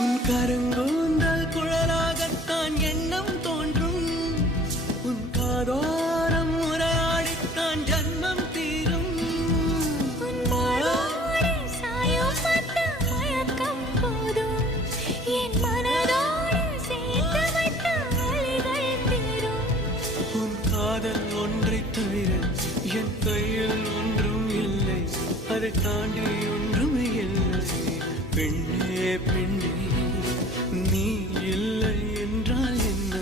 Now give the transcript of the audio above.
உன் கருங்கூந்தல் குழலாகத்தான் எண்ணம் தோன்றும். உன் காதோரம் உரையாடித்தான் ஜன்மம் தீரும். உன் காதல் ஒன்றை தவிர என் கையில் ஒன்றும் இல்லை, அதை தாண்டி ஒன்றும் இல்லை. பெண்ணே பெண்ணே, நீ இல்லை என்றால் என்ன?